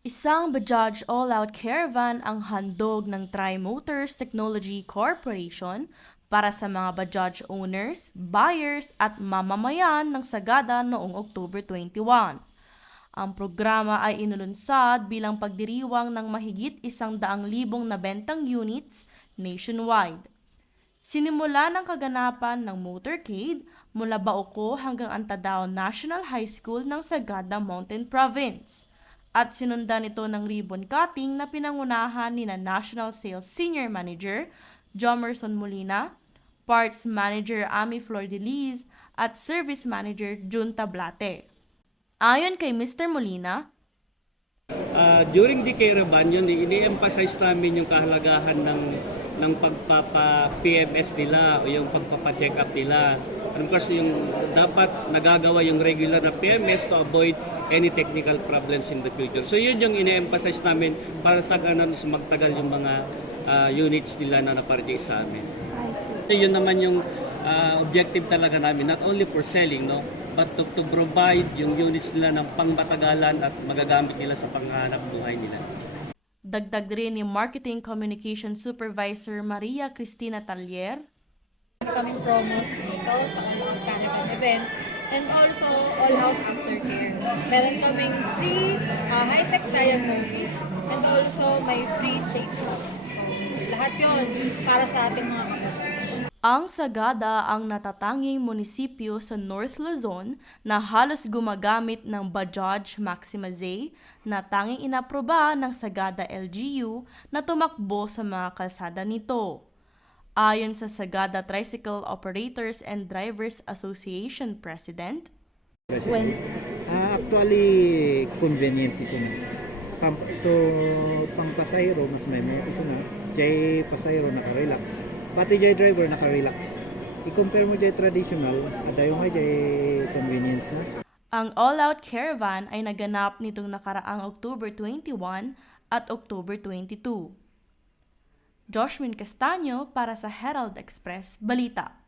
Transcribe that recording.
Isang Bajaj All-Out Caravan ang handog ng Tri-Motors Technology Corporation para sa mga Bajaj owners, buyers at mamamayan ng Sagada noong October 21. Ang programa ay inulunsad bilang pagdiriwang ng mahigit isang daang libong nabentang units nationwide. Sinimula ng kaganapan ng motorcade mula Baoko hanggang Antadao National High School ng Sagada Mountain Province at sinundan ito ng ribbon cutting na pinangunahan ni na National Sales Senior Manager Jomerson Molina, Parts Manager Ami Flor de Liz at Service Manager Jun Tablate. Ayon kay Mr. Molina, Ah, during the caravan, yun, ini-emphasize namin yung kahalagahan ng ng pagpapa-PMS nila o yung pagpapa-check up nila. Of course, yung dapat nagagawa yung regular na PMS to avoid any technical problems in the future. So yun yung ini-emphasize namin para sa ganun is magtagal yung mga ah, units nila na na-purchase sa amin. So, yun naman yung ah, objective talaga namin, not only for selling, no, but to, to provide yung units nila ng pangmatagalan at magagamit nila sa panghanap buhay nila. dagdag rin ni Marketing Communication Supervisor Maria Cristina Tallier, kaming promos dito sa mga caravan event and also all-out aftercare. Meron kaming free uh, high-tech diagnosis and also may free change up. So, lahat yon para sa ating mga. Ang Sagada ang natatanging munisipyo sa North Luzon na halos gumagamit ng Bajaj Maxima Z na tanging inaproba ng Sagada LGU na tumakbo sa mga kalsada nito. Ayon sa Sagada Tricycle Operators and Drivers Association President, When? actually, convenient iso na. Pam, to pang pasayro, mas may may iso na. Jay pasayro naka-relax. Pati jay driver naka-relax. I-compare mo jay traditional, adayo nga jay convenience na. ang all-out caravan ay naganap nitong nakaraang October 21 at October 22. Joshmin Castaño para sa Herald Express Balita.